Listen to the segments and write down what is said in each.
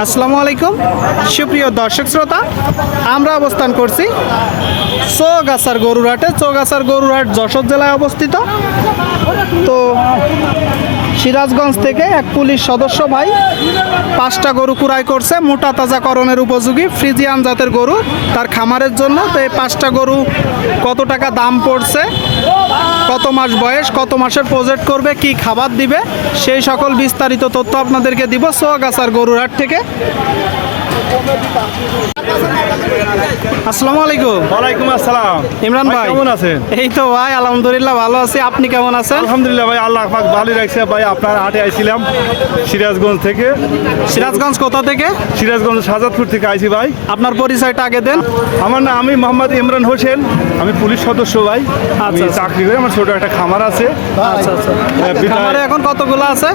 আসসালামু আলাইকুম। সুপ্রিয় দর্শক শ্রোতা, আমরা অবস্থান করছি চৌগাছার গরুরহাটে। চৌগাছার গরুরহাট যশোর জেলায় অবস্থিত। তো সিরাজগঞ্জ থেকে এক পুলিশ সদস্য ভাই পাঁচটা গরু কুড়াই করছে। মোটা তাজাকরণের উপযোগী ফ্রিজিয়ান জাতের গরু তার খামারের জন্য। তো এই পাঁচটা গরু কত টাকা দাম পড়ছে? কত মাস বয়স, কত মাসের প্রজেক্ট করবে, কি খাবার দিবে, সেই সকল বিস্তারিত তথ্য আপনাদেরকে দিব সোয়াগাছার গরুরহাট থেকে। আসসালামু আলাইকুম। ওয়ালাইকুম আসসালাম। ইমরান ভাই কেমন আছেন? এই তো ভাই আলহামদুলিল্লাহ ভালো আছি। আপনি কেমন আছেন? আলহামদুলিল্লাহ ভাই আল্লাহ পাক ভালোই রাখছে। ভাই আপনার হাটে আইছিলাম সিরাজগঞ্জ থেকে। সিরাজগঞ্জ কোথা থেকে? সিরাজগঞ্জ সাজাদপুর থেকে আইছি ভাই। আপনার পরিচয়টা আগে দেন। আমার না আমি মোহাম্মদ ইমরান হোসেন। আমি পুলিশ সদস্য ভাই। আচ্ছা, আচ্ছা। চাকরি করি আমার ছোট একটা খামার আছে। আচ্ছা আচ্ছা। খামারে এখন কতগুলো আছে?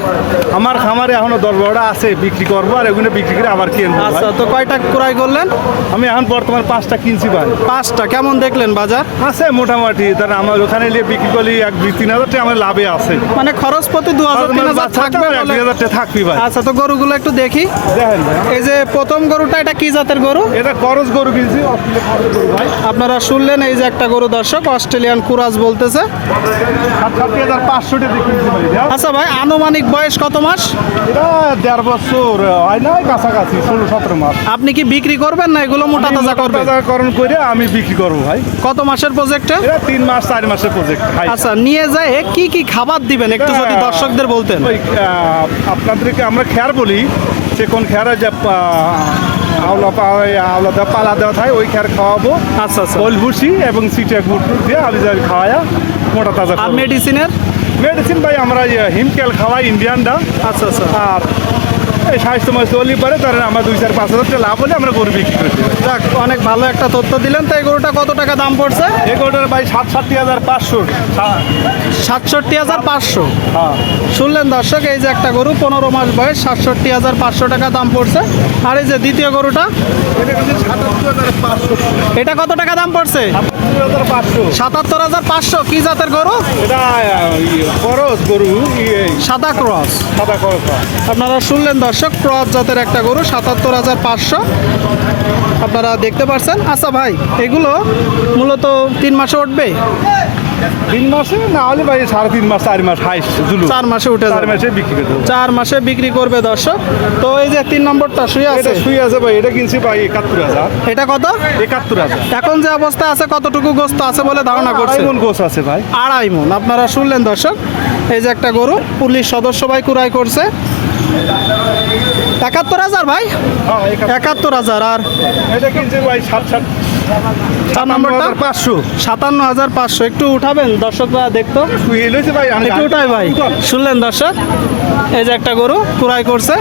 আমার খামারে এখনও দশ বারোটা আছে বিক্রি করব। আর এগুলো বিক্রি করে আবার কিনবো আচ্ছা তো কয়টা ক্রয় করলেন? আমি এখন বর্তমান পাঁচটা কিনছি ভাই। পাঁচটা কেমন দেখলেন বাজার? আছে মোটামুটি তার আমার ওখানে নিয়ে বিক্রি করলে এক দুই তিন হাজার টাকা আমার লাভে আছে। মানে খরচ প্রতি দু হাজার তিন হাজার থাকবে দুই হাজার টাকা থাকবি ভাই। আচ্ছা তো গরুগুলো একটু দেখি। দেখেন ভাই। এই যে প্রথম গরুটা এটা কি জাতের গরু? এটা করজ গরু কিনছি আপনারা শুনলেন এই যে একটা গরু দর্শক অস্ট্রেলিয়ান কুরাজ বলতেছে। আচ্ছা ভাই আনুমানিক বয়স কত মাস? এটা দেড় বছর হয় না কাছাকাছি ষোলো সতেরো মাস। আপনি কি বিক্রি করবেন না এগুলো মোটা তাজা করবেন? তাজাকরণ করে আমি বিক্রি করব ভাই। কত মাসের প্রজেক্টে এটা তিন মাস চার মাসের প্রজেক্ট ভাই। আচ্ছা নিয়ে যায় কি কি খাবার দিবেন? একটু যদি। দর্শকদের বলতেন। আপনাদেরকে আমরা খেয়ার বলি সে কোন খেয়ারে যে আওলা দেওয়া পালা দেওয়া থাকে ওই খেয়ার খাওয়াবো। আচ্ছা আচ্ছা। ভুসি এবং সিটে গুড় দিয়ে আমি যাই খাওয়ায়া মোটা তাজা আর মেডিসিনের মেডিসিন ভাই আমরা ইয়ে হিমকেল খাওয়াই ইন্ডিয়ানটা আচ্ছা আচ্ছা। আর স্বাস্থ্য মাস চলি পারে তার আমরা দুই চার পাঁচ হাজার লাভ হলে আমরা গরু বিক্রি করে যাক অনেক ভালো একটা তথ্য দিলেন। তো এই গরুটা কত টাকা দাম পড়ছে? এই গরুটার ভাই সাতষট্টি হাজার পাঁচশো। সাতষট্টি হাজার পাঁচশো? হ্যাঁ। শুনলেন দর্শক এই যে একটা গরু পনেরো মাস বয়স সাতষট্টি হাজার পাঁচশো টাকা দাম পড়ছে। আর এই যে দ্বিতীয় গরুটা? এটা কত টাকা দাম পড়ছে? সাতাত্তর হাজার পাঁচশো। কি জাতের গরু? এটা খরচ গরু ইয়ে সাদা ক্রস। সাদা ক্রস আপনারা শুনলেন দর্শক ক্রস জাতের একটা গরু সাতাত্তর হাজার পাঁচশো। আপনারা দেখতে পাচ্ছেন আচ্ছা ভাই এগুলো মূলত তিন মাসে উঠবে? তিন মাসে না হলে ভাই সাড়ে তিন মাস চার মাস হাইস জুলু চার মাসে উঠে চার মাসে বিক্রি করে চার মাসে বিক্রি করবে দর্শক। তো এই যে তিন নম্বরটা শুয়ে আছে। শুয়ে আছে ভাই এটা কিনছি ভাই একাত্তর হাজার। এটা কত? একাত্তর হাজার। এখন যে অবস্থা আছে কতটুকু গোস্ত আছে বলে ধারণা করছে আড়াই মন গোছ আছে ভাই। আড়াই মন। আপনারা শুনলেন দর্শক এই যে একটা গরু পুলিশ সদস্য ভাই কুড়াই করছে। একাত্তর হাজার ভাই? হ্যাঁ। একাত্তর হাজার আর এটা কিনছি ভাই সাত সাত চার নম্বরটা? পাঁচশো। সাতান্ন হাজার পাঁচশো। একটু উঠাবেন দর্শকরা দেখতো। একটু উঠাই ভাই শুনলেন দর্শক? এই যে একটা গরু কুড়াই করছে।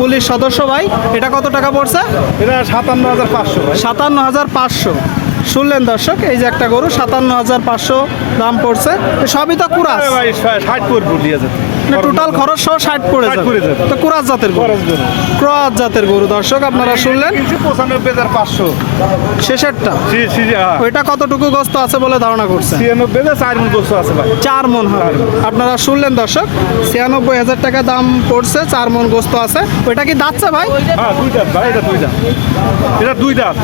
পুলিশ সদস্য ভাই এটা কত টাকা পড়ছে? এটা সাতান্ন হাজার পাঁচশো সাতান্ন হাজার পাঁচশো। শুনলেন দর্শক? এই যে একটা গরু সাতান্ন হাজার পাঁচশো দাম পড়ছে। সবই তো ভাই ষাট করব দিয়ে যেতে টোটাল খরচ সহ ষাট পড়ে যাবে। তো কুরাস জাতের গরু। ক্রস জাতের গরু। দর্শক আপনারা শুনলেন? পঁচানব্বই হাজার পাঁচশো। শেষেরটা হ্যাঁ। ওইটা কতটুকু গোস্ত আছে বলে ধারণা করছে ছিয়ানব্বই হাজার চার মন গোছ আছে ভাই। চার মন হবে। আপনারা শুনলেন দর্শক? ছিয়ানব্বই হাজার টাকা দাম পড়ছে চার মন গোস্ত আছে। ওইটা কি দাচ্ছে ভাই? হ্যাঁ দুই দাঁত ভাই এটা দুই দাঁত। এটা দুই দাঁত।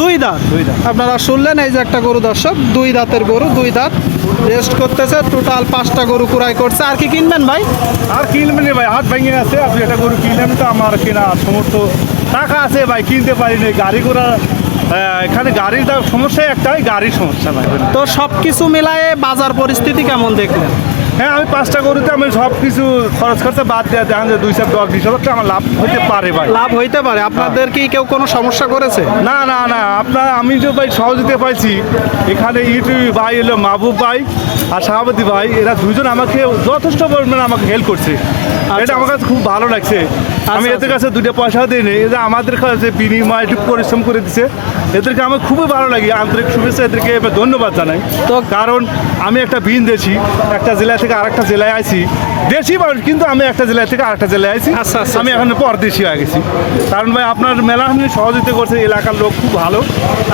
দুই দাঁত? আপনারা শুনলেন এই যে একটা গরু দর্শক? দুই দাঁতের গরু দুই দাঁত। রেস্ট করতেছে টোটাল পাঁচটা গরু কুড়াই করছে। আর কি কিনবেন ভাই? আর কিনবেন না ভাই? হাত ভেঙে আছে আপনি একটা গরু কিনলেন তো, আমার কেনা সমর্থ টাকা আছে ভাই, কিনতে পারিনি গাড়ি ঘোড়া এখানে গাড়ির সমস্যা একটাই, গাড়ির সমস্যা ভাই। তো সব কিছু মিলায়ে বাজার পরিস্থিতি কেমন দেখলেন? হ্যাঁ আমি পাঁচটা গরুতে আমি সব কিছু খরচ খরচা বাদ দেওয়া দেখেন যে দুই চার দশ বিশ হাজার আমার লাভ হইতে পারে ভাই। লাভ হইতে পারে। আপনাদের কি কেউ কোনো সমস্যা করেছে? না না না আপনার আমি যে ভাই সহযোগিতা পাইছি এখানে ইউটিউব ভাই এলো মাহবুব ভাই আর শাহাবতী ভাই এরা দুজন আমাকে যথেষ্ট পরিমাণে আমাকে হেল্প করছে। এটা আমার কাছে খুব ভালো লাগছে। আমি আচ্ছা, এদের কাছে দুটো পয়সা দিই নি এরা আমাদের কাছে বিনিময় একটু পরিশ্রম করে দিছে এদেরকে আমার খুবই ভালো লাগে। আন্তরিক শুভেচ্ছা এদেরকে এবার ধন্যবাদ জানাই। তো কারণ আমি একটা বিন দেছি একটা জেলা থেকে আরেকটা জেলায় আইছি। দেশি মানুষ কিন্তু আমি একটা জেলা থেকে আরেকটা জেলায় আচ্ছা, আচ্ছা, আমি এখন পরদেশি হয়ে গেছি। কারণ ভাই আপনার মেলা সহযোগিতা করছে এলাকার লোক খুব ভালো।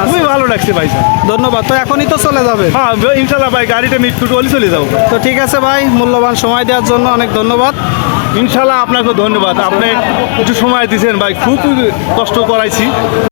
খুবই ভালো লাগছে ভাই। ধন্যবাদ। তো এখনই তো চলে যাবে? হ্যাঁ ইনশাল্লাহ ভাই গাড়িটা মৃত্যু টলি চলে যাব তো ঠিক আছে ভাই মূল্যবান সময় দেওয়ার জন্য অনেক ধন্যবাদ। ইনশাল্লাহ আপনাকে ধন্যবাদ। আপনি একটু সময় দিয়েছেন ভাই খুব কষ্ট করাইছি।